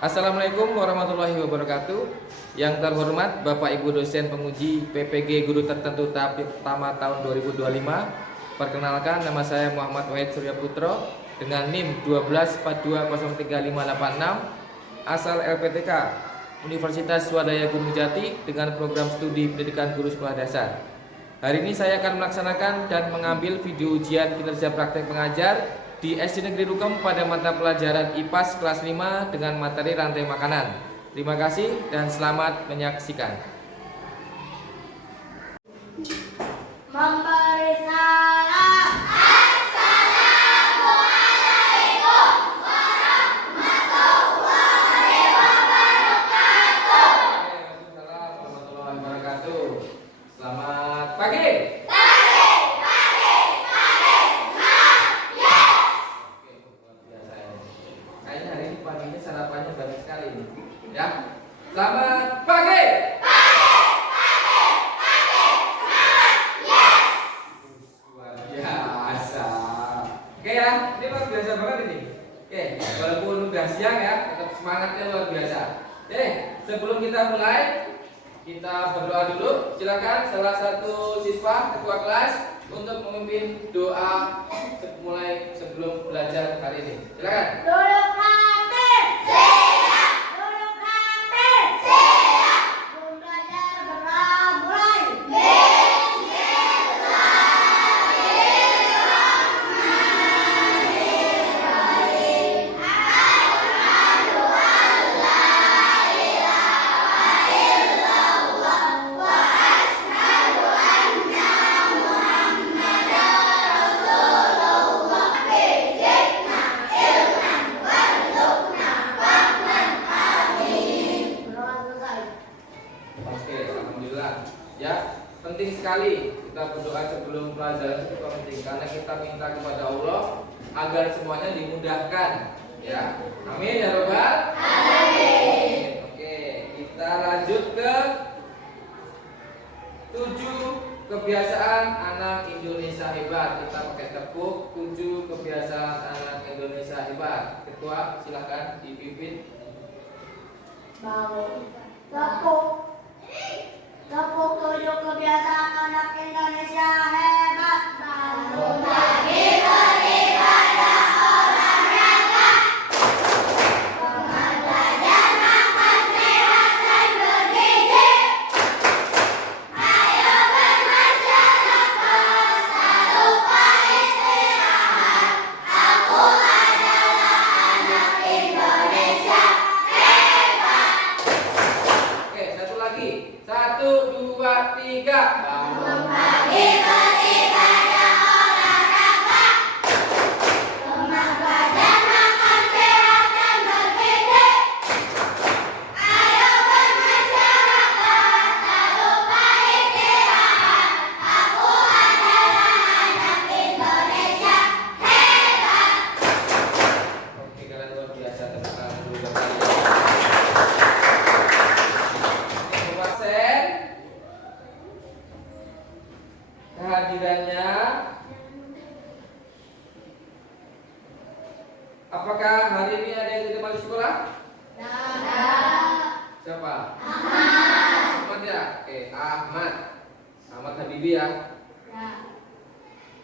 Assalamualaikum warahmatullahi wabarakatuh. Yang terhormat Bapak Ibu dosen penguji PPG Guru Tertentu tahap pertama tahun 2025. Perkenalkan, nama saya Muhammad Wahid Surya Putro dengan NIM 124203586, asal LPTK Universitas Swadaya Gunung Jati dengan program studi pendidikan guru sekolah dasar. Hari ini saya akan melaksanakan dan mengambil video ujian kinerja praktek pengajar di SD Negeri Rukem pada mata pelajaran IPAS kelas 5 dengan materi rantai makanan. Terima kasih dan selamat menyaksikan. Memberi salam. Assalamualaikum warahmatullahi wabarakatuh. Waalaikumsalam warahmatullahi wabarakatuh. Selamat pagi. Sarapannya banyak sekali nih. Ya. Selamat pagi. Luar biasa. Oke ya, ini luar biasa banget ini. Oke, walaupun udah siang ya, tetap semangatnya luar biasa. Oke, sebelum kita mulai, kita berdoa dulu. Silakan salah satu siswa ketua kelas untuk memimpin doa mulai sebelum belajar hari ini. Silakan. Duduk hati. Siap. Duduk hati. Siap. Belajar mulai. Bismillahirrahmanirrahim. Asyhadu an la ilaha illallah wa asyhadu anna Muhammadar Rasulullah. Bijibna ilman warzuqna fahman amin. Oke, alhamdulillah. Ya, penting sekali kita berdoa sebelum pelajaran, itu penting karena kita minta kepada Allah agar semuanya dimudahkan. Ya, amin ya robbal alamin. Oke, kita lanjut ke 7 kebiasaan anak Indonesia hebat. Kita pakai tepuk 7 kebiasaan anak Indonesia hebat. Ketua, silahkan dipimpin. Tepuk 7 kebiasaan anak Indonesia hebat. Bangun pagi beribadah olahraga. Semangat belajar makan sehat dan bergizi. Ayo bermasyarakat, tak lupa istirahat. Aku adalah anak Indonesia hebat. Oke, satu lagi. 1, 2, 3. Bangun pagi beribadah olahraga. Semangat belajar makan sehat dan bergizi. Ayo bermasyarakat, tak lupa istirahat. Aku adalah anak Indonesia hebat. Oke, kalian luar biasa. Tepuk tangan dulu buat kalian. Oke, absen. Kehadirannya. Apakah hari ini ada yang tidak masuk sekolah? Siapa? Ahmad ya? Oke, Ahmad. Ahmad Habibi ya.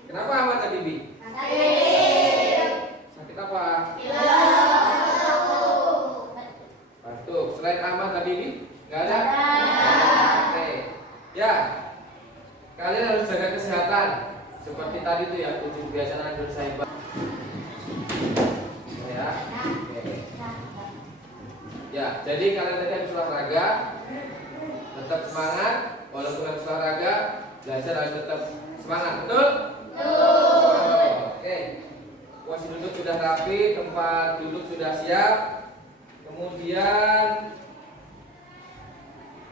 Kenapa Ahmad Habibi? Sakit apa? Batuk. Selain Ahmad Habibi, nggak ada? Oke. Ya. Kalian harus jaga kesehatan. Seperti tadi tuh ya, 7 kebiasaan Indonesia hebat. Ya. Oke. Ya, jadi kalian tadi habis olahraga, tetap semangat. Walaupun habis olahraga, belajar harus tetap semangat. Betul? Oke. Posisi duduk sudah rapi, tempat duduk sudah siap. Kemudian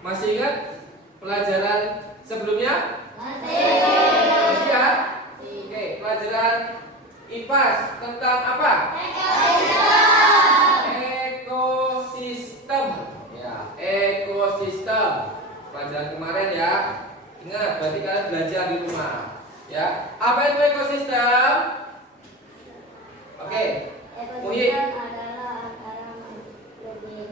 masih ingat pelajaran sebelumnya? Masih ya? Oke, pelajaran IPAS tentang apa? Ekosistem. Ya, ekosistem. Pelajaran kemarin ya. Ingat, berarti kalian belajar di rumah. Ya, apa itu ekosistem? Oke. Muhyi. Ekosistem adalah antara lebih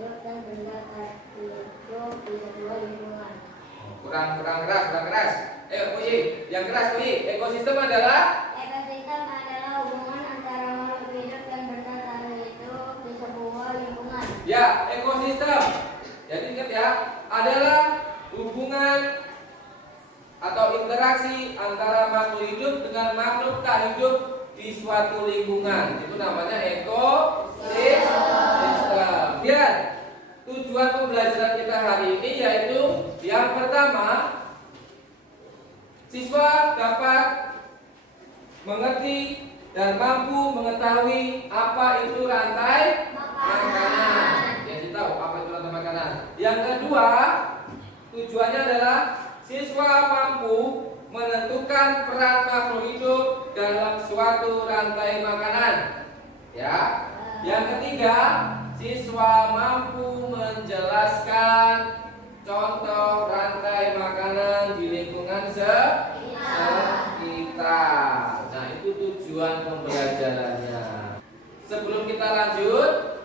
Yang keras nih, ekosistem adalah Ekosistem adalah hubungan antara makhluk hidup yang bertahan hidup di sebuah lingkungan. ya ekosistem. Jadi ingat ya, adalah hubungan atau interaksi antara makhluk hidup dengan makhluk tak hidup di suatu lingkungan. Itu namanya ekosistem. Lihat, tujuan pembelajaran kita hari ini yaitu yang pertama, siswa dapat mengerti dan mampu mengetahui apa itu rantai makanan. Jadi tahu apa itu rantai makanan. Yang kedua, tujuannya adalah siswa mampu menentukan peran makhluk hidup dalam suatu rantai makanan. Ya. Yang ketiga, siswa mampu menjelaskan contoh rantai makanan di lingkungan sekitar. Nah, itu tujuan pembelajarannya. Sebelum kita lanjut,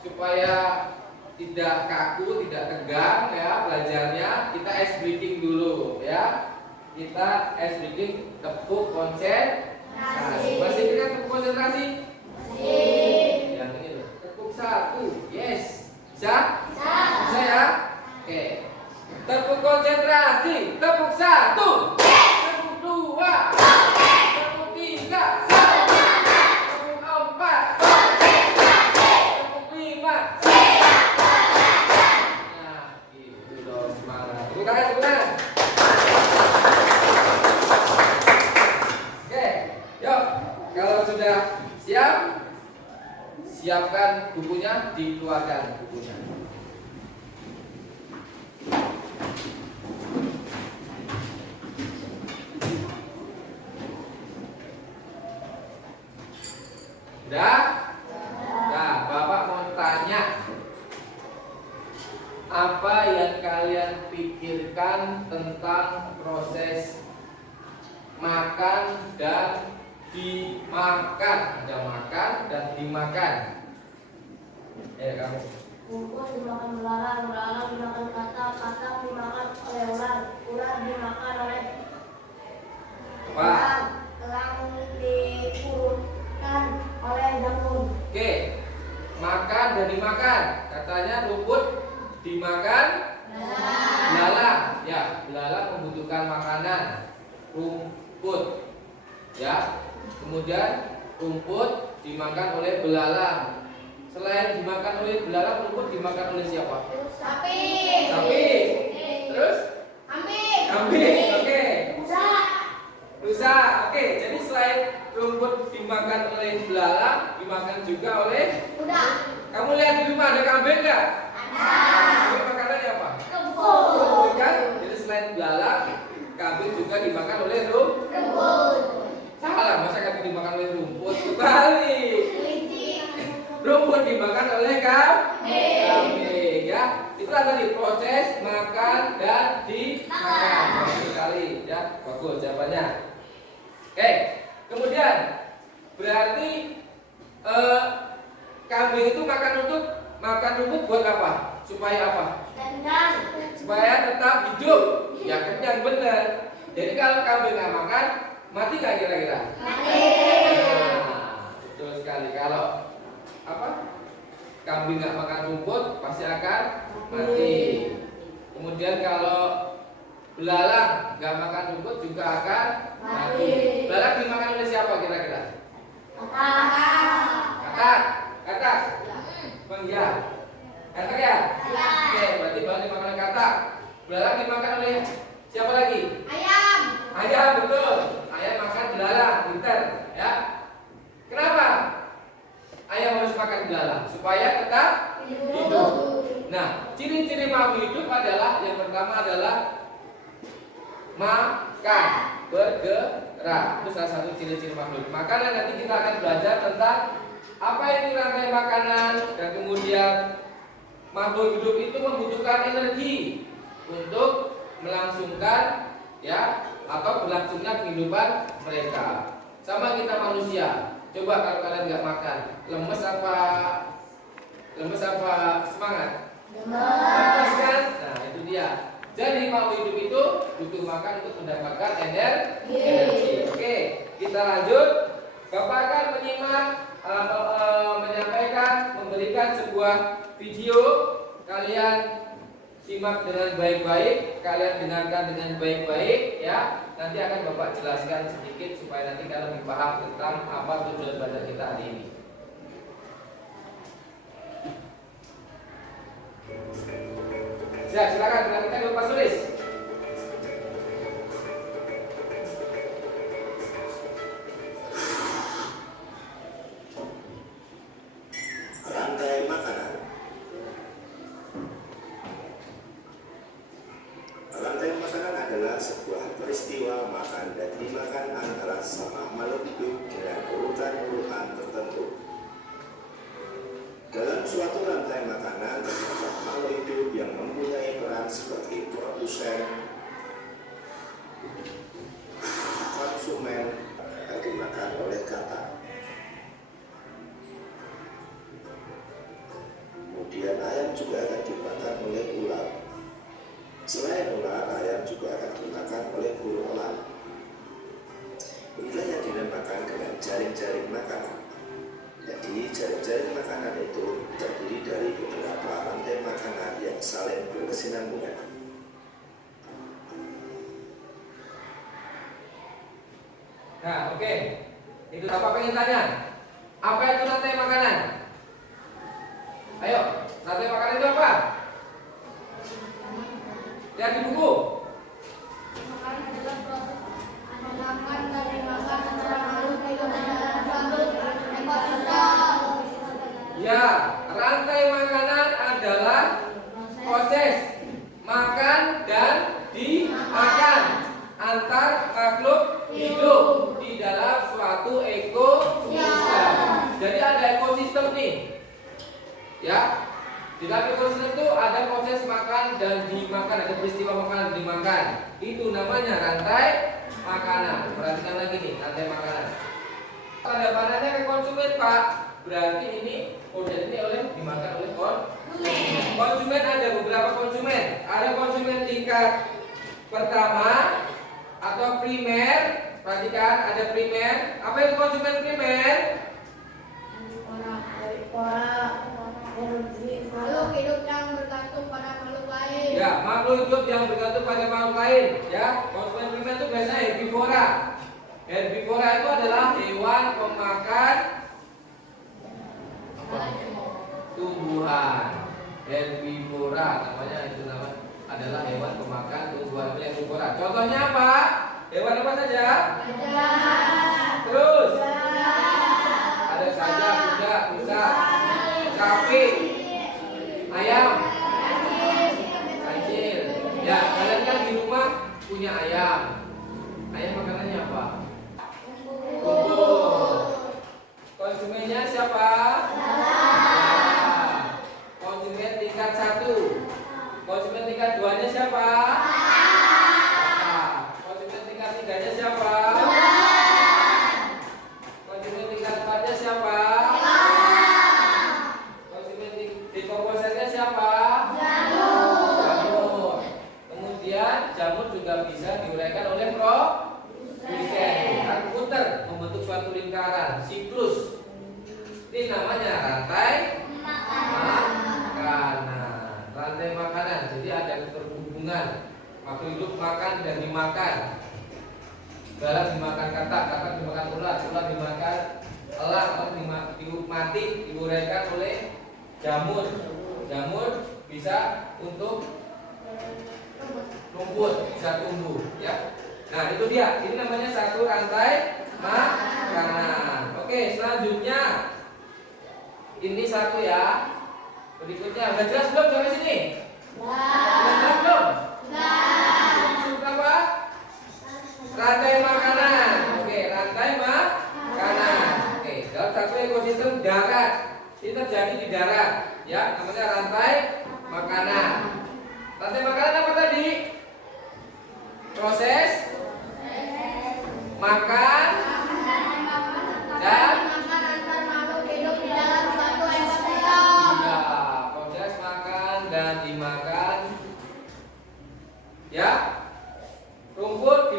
supaya tidak kaku, tidak tegang ya belajarnya, kita ice breaking dulu ya. Kita ice breaking, tepuk konsentrasi. Masih kita tepuk konsentrasi? Yang ini loh. Tepuk satu, yes. Bisa? Bisa ya? Oke. Tepuk konsentrasi. Tepuk satu. Tepuk dua. Tepuk tiga. Tepuk empat. Tepuk lima. Nah, gitu dong, semangat. Tepuk tangan, tepuk tangan. Oke, yuk. Kalau sudah siap, siapkan bukunya, dikeluarkan bukunya. Udah? Nah, Bapak mau tanya, apa yang kalian pikirkan tentang proses makan dan dimakan? Ada makan dan dimakan. Kamu. Rumput dimakan belalang, belalang dimakan katak, katak dimakan oleh ular, ular dimakan oleh Wah. elang diurutkan oleh jamur. Oke, makan dan dimakan. Katanya rumput dimakan belalang. Ya, belalang membutuhkan makanan. Rumput. Ya. Kemudian rumput dimakan oleh belalang. Selain dimakan oleh belalang, rumput dimakan oleh siapa? Sapi. Sapi. Terus? Kambing. Kambing. Oke. Rusa. Rusa. Oke, jadi selain rumput dimakan oleh belalang, dimakan juga oleh Kuda. Kamu lihat di rumah ada kambing nggak? Ada. Kambing makanannya apa? Rumput. Kan? Jadi selain belalang, kambing juga dimakan oleh Rumput. Salah, masa kambing dimakan oleh rumput? Kembali. Kelinci. Rumput dimakan oleh kambing, ya. Itulah tadi proses makan dan dimakan. Bagus sekali, ya. Bagus jawabannya. Oke, kemudian berarti kambing itu makan rumput buat apa? Supaya apa? Kenyang. Supaya tetap hidup. Ya kenyang bener. Jadi kalau kambing nggak makan, mati nggak kira-kira? Mati. Nah, betul sekali. Kalau kambing nggak makan rumput pasti akan mati. Kemudian kalau belalang nggak makan rumput juga akan mati. Belalang dimakan oleh siapa kira-kira? Katak. Katak. Bang ya. Katak ya? Oke, berarti belalang dimakan oleh katak. Belalang dimakan oleh siapa lagi? Ayam. Ayam, betul. Ayam makan belalang, pintar, ya. Kenapa? Ayam harus makan belalang supaya tetap hidup. Nah, ciri-ciri makhluk hidup adalah yang pertama adalah makan, bergerak. Itu salah satu ciri-ciri makhluk. Makanan nanti kita akan belajar tentang apa itu rantai makanan dan kemudian makhluk hidup itu membutuhkan energi untuk melangsungkan ya atau berlangsungnya kehidupan mereka. Sama kita manusia. Coba kalau kalian nggak makan, lemes apa semangat? Lemes kan? Nah itu dia. Jadi makhluk hidup itu butuh makan untuk mendapatkan energi. Oke, kita lanjut. Bapak akan menyimak, menyampaikan, memberikan sebuah video. Kalian simak dengan baik-baik, kalian dengarkan dengan baik-baik, ya. Nanti akan Bapak jelaskan sedikit supaya nanti kalian lebih paham tentang apa tujuan belajar kita hari ini. Ya, silakan kita Bapak tulis. Rantai makanan. Rantai makanan adalah sebuah peristiwa makan dan dimakan antara sama makhluk hidup dengan urutan-urutan tertentu. Dalam suatu rantai makanan terdapat makhluk hidup yang mempunyai peran sebagai produsen, konsumen, dan dimakan oleh kata. Kemudian ayam juga akan dimakan oleh ular. Selain ular, ayam juga akan dimakan oleh burung elang. Inilah yang dinamakan dengan jaring-jaring makanan. Jadi jaring-jaring makanan itu terdiri dari beberapa rantai makanan yang saling berkesinambungan. Nah, oke. Itu Bapak pengen tanya. Apa itu rantai makanan? Ayo, rantai makanan itu apa? Lihat di buku. Makanan adalah proses makan dari makan antara makhluk hidup dan suatu ekosistem. Ya, rantai makanan adalah proses makan dan dimakan antar makhluk hidup di dalam suatu ekosistem. Jadi ada ekosistem nih. Ya. Di dalam ekosistem itu ada proses makan dan dimakan, ada peristiwa makan dan dimakan. Itu namanya rantai makanan. Perhatikan lagi nih, rantai makanan. Tanda panahnya ke konsumen, Pak. Berarti ini produk ini dimakan oleh konsumen. Konsumen ada beberapa konsumen. Ada konsumen tingkat pertama atau primer. Perhatikan, ada primer. Apa itu konsumen primer? Makhluk hidup yang bergantung pada makhluk lain. Ya, makhluk hidup yang bergantung pada makhluk lain. Ya, konsumen primer itu biasanya herbivora. Herbivora itu adalah hewan pemakan tumbuhan. Herbivora namanya adalah hewan pemakan tumbuhan. Herbivora. Contohnya apa? Hewan apa saja? Terus ada saja, kuda, rusa, sapi, ayam, anjing. Ya, kalian kan di rumah punya ayam. Ayam makanannya apa? Bubur. Konsumennya siapa? Konsumen tingkat 1. Konsumen tingkat 2-nya siapa? Konsumen tingkat 3-nya siapa? Konsumen tingkat 4-nya siapa? Konsumen di komposernya siapa? Jamur. Kemudian jamur juga bisa diuraikan oleh produsen. Kan putar membentuk suatu lingkaran, siklus. Ini namanya rantai makanan. Rantai makanan. Jadi ada keterhubungan. Makhluk hidup makan dan dimakan. Galang dimakan katak dimakan ular dimakan elang, mati diuraikan oleh jamur. Jamur bisa untuk rumput, bisa tumbuh, ya. Nah, itu dia. Ini namanya satu rantai makanan. Oke, selanjutnya ini satu ya. Berikutnya udah jelas belum sampai sini? Udah jelas belum? Disebut apa? Rantai makanan. Oke, rantai makanan. Oke, dalam satu ekosistem darat. Ini terjadi di darat, ya. Namanya rantai makanan. Rantai makanan apa tadi? Proses makan dan proses makan dan dimakan, ya. Rumput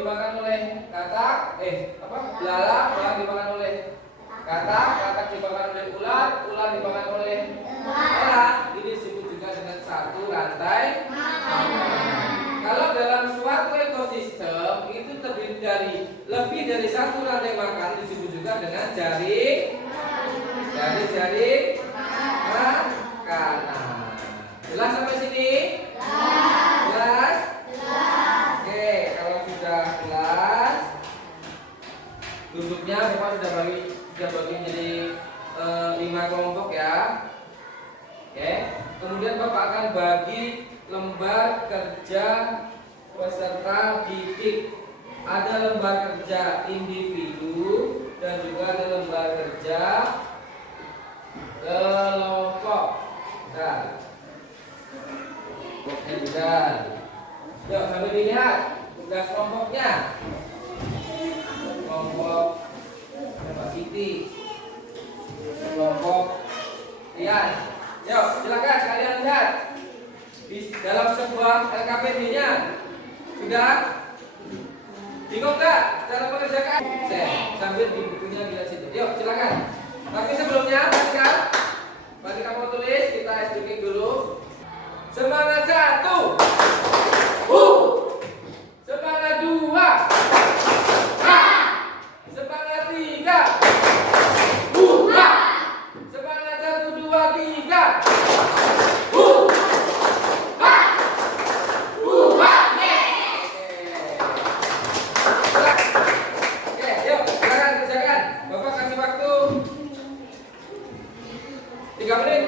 dimakan oleh orang, ini disebut juga dengan satu rantai makanan. Kalau dalam suatu ekosistem itu terdiri dari lebih dari satu rantai makanan, disebut juga dengan jaring makanan. Jelas sampai sini? Jelas? Oke, kalau sudah jelas, duduknya Bapak sudah bagi menjadi 5 kelompok ya. Oke, kemudian Bapak akan bagi lembar kerja peserta didik. Ada lembar kerja individu dan juga ada lembar kerja kelompok. Nah, yuk sambil dilihat tugas kelompoknya. Kelompok Mbak Siti, kelompok Rian. Yuk silakan kalian lihat di dalam sebuah LKPD-nya. Sudah? Bingung nggak cara mengerjakan? Sambil di bukunya dilihat situ. Yuk silakan. Tapi sebelumnya bagi kamu tulis, kita SBK dulu. Semangat 1. Semangat 2. Semangat 3. Semangat 1, 2, 3. Oke, yuk silakan kerjakan. Bapak kasih waktu 3 menit.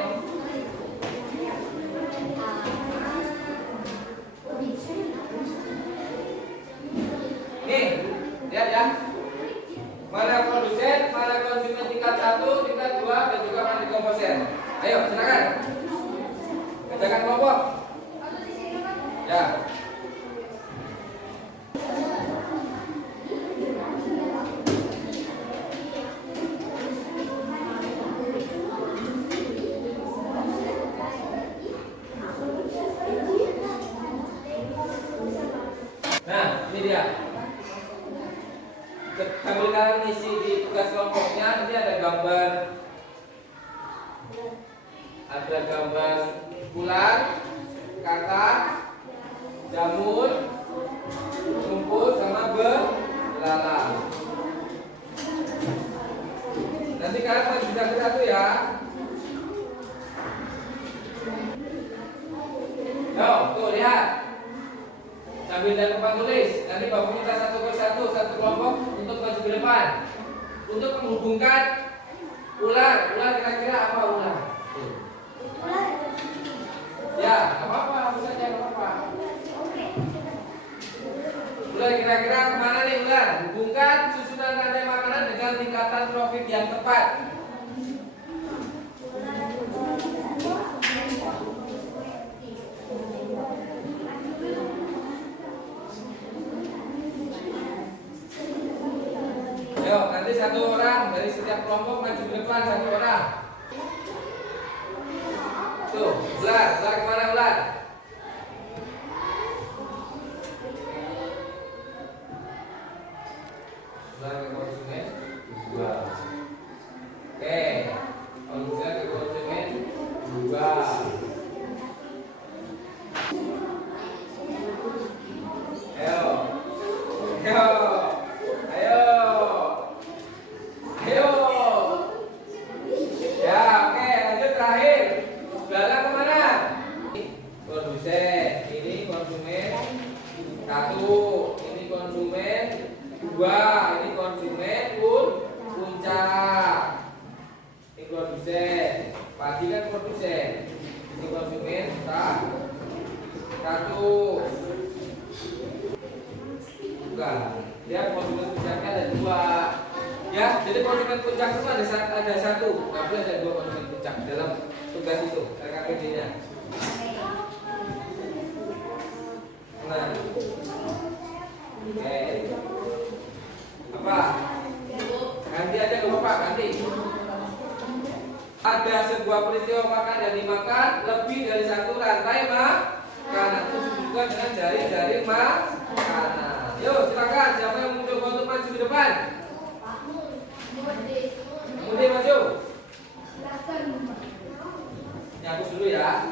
Nih, lihat ya. Mana produsen, mana konsumen tingkat 1, tingkat 2, dan juga mana komposer. Ayo, silakan. Kerjakan kelompok. Ya. Nah, ini dia. Sambil kalian isi di tugas kelompoknya, nanti ada gambar ular, katak, jamur, rumput, sama belalang. Nanti kalian harus bisa satu ya. Yo, tuh lihat. Sambil dan tempat tulis. Nanti Bapak minta satu kelompok untuk maju ke depan. Untuk menghubungkan ular. Ular kira-kira apa ular? Ya, apa-apa, bisa aja apa-apa. Ular kira-kira kemana nih ular? Hubungkan susunan rantai makanan dengan tingkatan profit yang tepat. Yuk, nanti satu orang dari setiap kelompok maju ke depan, satu orang. Tuh, ular kemana ular? Ular ke konsumen 2. Oke, konsumen ke konsumen 2. Padi kan produsen, ini konsumen, satu. Bukan, dia konsumen puncaknya ada 2. Ya, jadi konsumen puncak itu ada 1, tapi ada 2 konsumen puncak dalam tugas itu, RKPD-nya. Nah, oke. Apa? Ganti aja ke Bapak, ganti. Ada sebuah peristiwa makan dan dimakan lebih dari satu rantai makanan, itu juga dengan jaring makanan. Yuk silakan, siapa yang mencoba untuk maju ke depan? Kemudian maju. ya.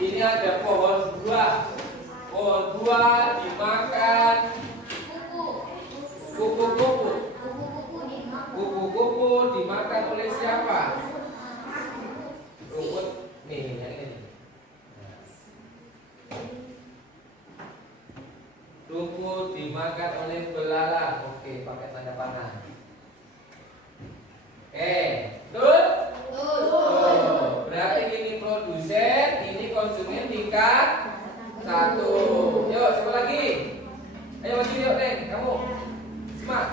Ini ada pohon buah. Pohon buah dimakan kupu-kupu. Kupu-kupu dimakan oleh siapa? Rumput nih, yang ini. Rumput dimakan oleh belalang. Oke, pakai tanda panah. Betul? Betul. Berarti ini produsen, ini konsumen tingkat 1. Yuk, siapa lagi? Ayo maju yuk, Neng. Kamu. Semak.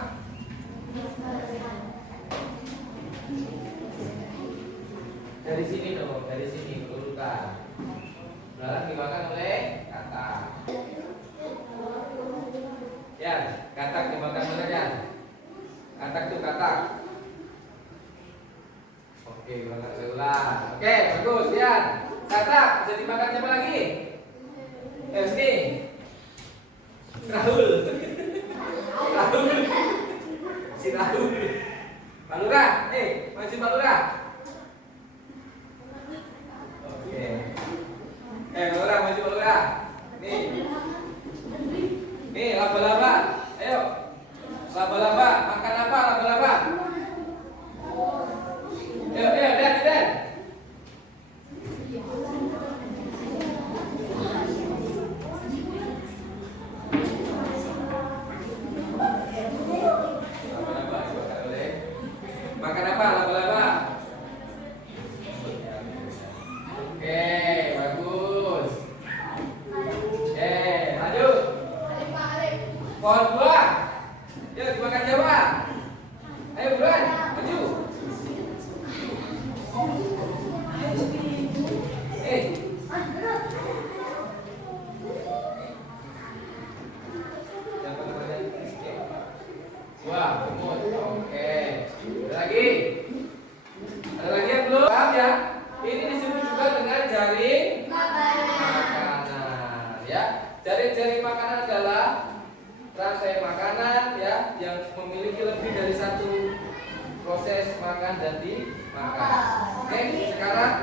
Dari sini dong, dari sini urutan. Belalang dimakan oleh katak. Ya, katak dimakan oleh ya. Katak tuh katak. Oke, belalang lelah. Oke, bagus ya. Katak bisa dimakan siapa lagi? Sini. Rahul. Rahul. Si Rahul. Pak Lurah, maju Pak Lurah. Oke. Pak Lurah, maju Pak Lurah. Nih, laba-laba. Ayo. Laba-laba, makan apa laba-laba? Ayo, Dan. Laba-laba dimakan oleh. Makan apa laba-laba? Oke, bagus. Lanjut. Pohon buah. Yuk dimakan siapa? Ayo buruan, maju. Siapa namanya? Buah, lumut. Oke. Ada lagi? Ada lagi yang belum? Paham ya? Ini disebut juga dengan jaring makanan. Ya, jaring-jaring makanan adalah rantai makanan ya yang memiliki lebih dari satu proses makan dan dimakan. Oke, sekarang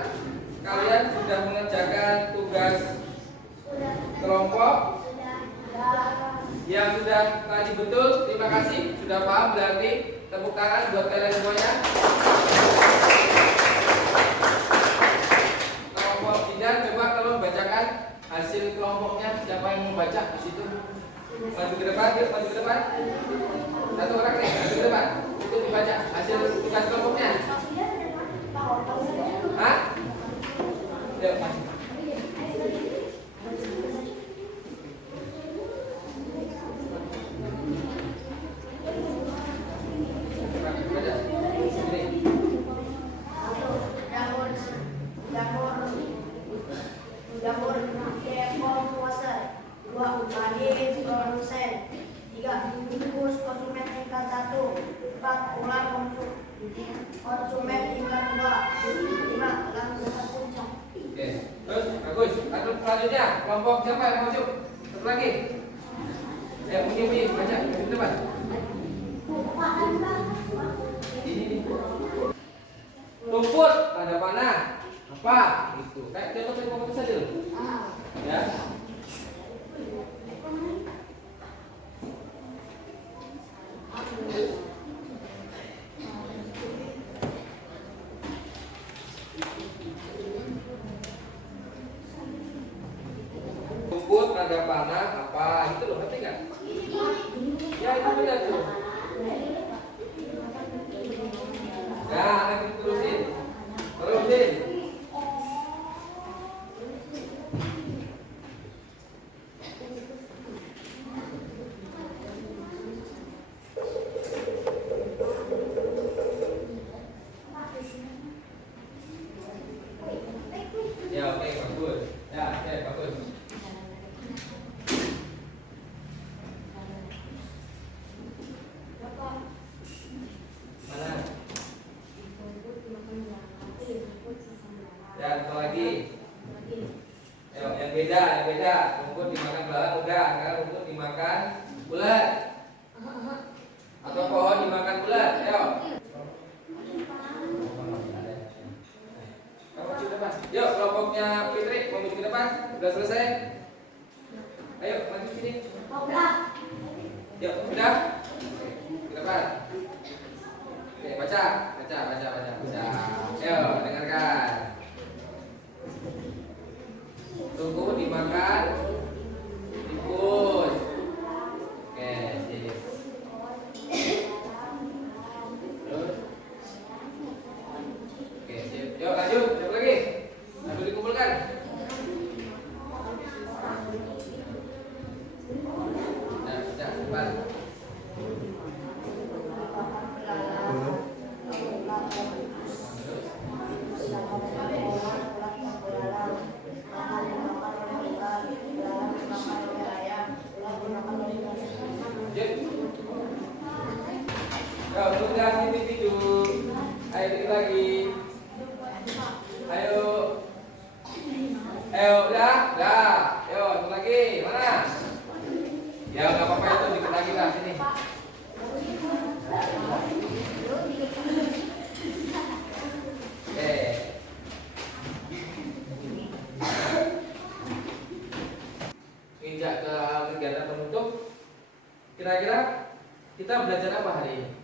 kalian sudah mengerjakan tugas kelompok yang sudah tadi betul. Terima kasih sudah paham, berarti tepuk tangan buat kalian semuanya. Kelompok Jidan, coba tolong bacakan hasil kelompoknya. Siapa yang mau baca di situ? Maju ke depan, yuk, maju ke depan. Satu orang nih, maju ke depan. Itu dibaca hasil tugas kelompoknya. Hah? Yuk, maju. Dapur komposer 2 tadi produsen 3 bungkus konsumen tingkat 1 4 ular konsumen tingkat 2 5 langsung puncak. Oke, terus bagus. Lalu selanjutnya kelompok siapa yang masuk? Satu lagi. Ya, bunyi baca di depan. Ini nih. Rumput tanda panah. Apa? Itu. Kayak contoh kelompok saja loh. Ya. Rumput tanda panah apa? Itu loh, ngerti nggak? Ya, itu benar tuh. Ya, nanti terusin. Ya, oke, bagus. Ya, oke, bagus. Mana? Ya, apa lagi? Yang beda. Rumput dimakan belalang udah, sekarang rumput dimakan ulat. Atau pohon dimakan ulat. Ayo. Kamu coba, Pak. kelompoknya Fitri mau maju ke depan. Sudah selesai? Ayo maju sini. Udah. Yuk, udah. Ke depan. Oke, baca. Ayo, dengarkan. Tunggu dimakan. Tikus. Oke, sip. Terus. Oke, sip. Yuk lanjut, siapa lagi? Lanjut dikumpulkan. Nah, baca, cepat. Kau tugas ini tidur. Ayo dikit lagi. Ayo. Udah. Ayo, satu lagi. Mana? Ya, nggak apa-apa itu dikit lagi lah sini. Oke. Injak ke kegiatan penutup. Kira-kira kita belajar apa hari ini?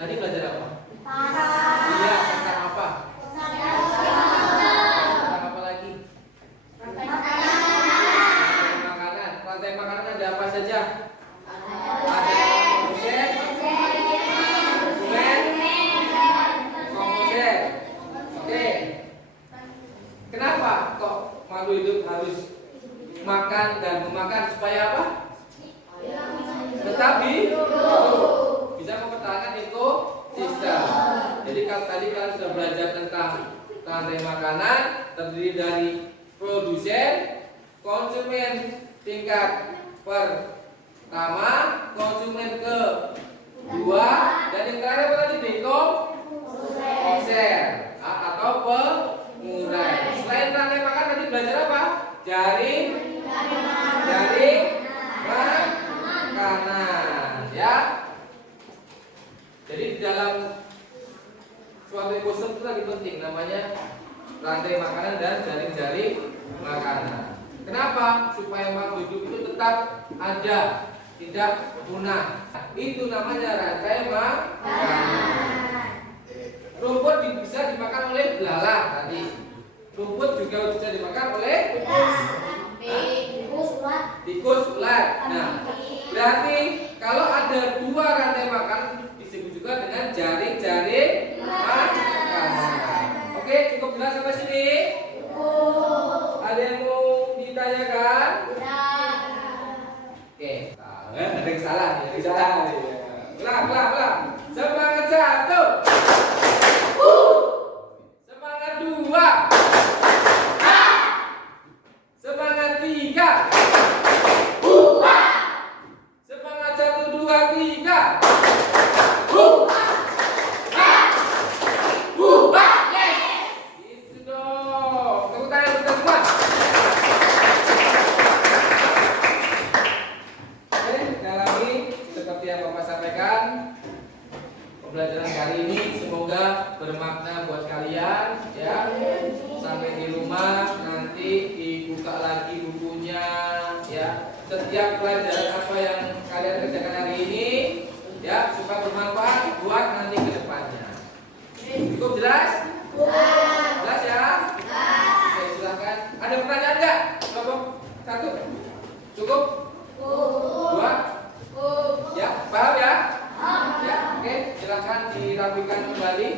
Tadi belajar apa? Iya, tentang apa? Tentang apa lagi? Rantai makanan. Rantai makanan ada apa saja? Ada komposer, komposer. Oke. Kenapa kok makhluk hidup harus makan dan memakan supaya apa? Tetap hidup. Bisa mempertahankan ekosistem. Jadi kalau tadi kalian sudah belajar tentang rantai makanan terdiri dari produsen, konsumen tingkat pertama, konsumen kedua, dan yang terakhir apa tadi? Konser atau pengurai. Selain rantai makanan tadi belajar apa? Jaring makanan, ya. Jadi di dalam suatu ekosistem itu lagi penting namanya rantai makanan dan jaring-jaring makanan. Kenapa? Supaya makhluk hidup itu tetap ada, tidak punah. Itu namanya rantai makanan. Rumput bisa dimakan oleh belalang tadi. Rumput juga bisa dimakan oleh tikus, ulat. Nah, berarti kalau ada dua rantai makan disebut juga dengan jaring-jaring makanan. Oke, cukup jelas sampai sini? Ada yang mau ditanyakan? Oke, ada yang salah nih, Ulang. Semangat 1. Semangat 2. Semangat 3. Semangat 1, 2, 3. Itu dong. Tepuk tangan kita semua. Oke, sekali lagi seperti yang Bapak sampaikan, pembelajaran kali ini semoga bermakna buat kalian, ya. Sampai di rumah nanti dibuka lagi bukunya, ya. Setiap pelajaran apa yang kalian kerjakan hari ini, ya, supaya bermanfaat buat nanti ke depannya. Cukup jelas? Jelas ya? Oke, silakan. Ada pertanyaan nggak? Kelompok 1? Cukup? 2? Ya, paham ya? Ya, oke. Silakan dirapikan kembali.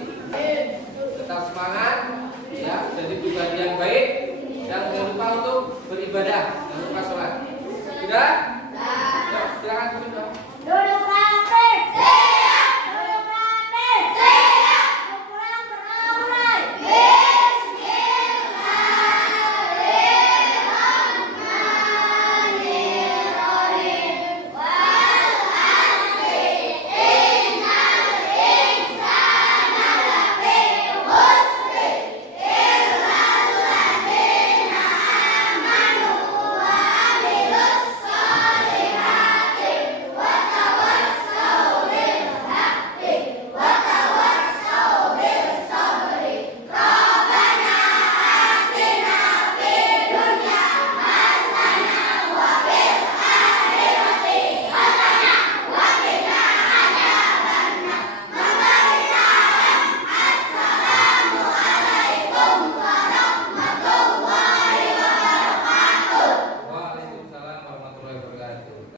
Tetap semangat, ya. Jadi pribadi yang baik. Dan jangan lupa untuk beribadah, jangan lupa sholat. Sudah? Ya, silakan.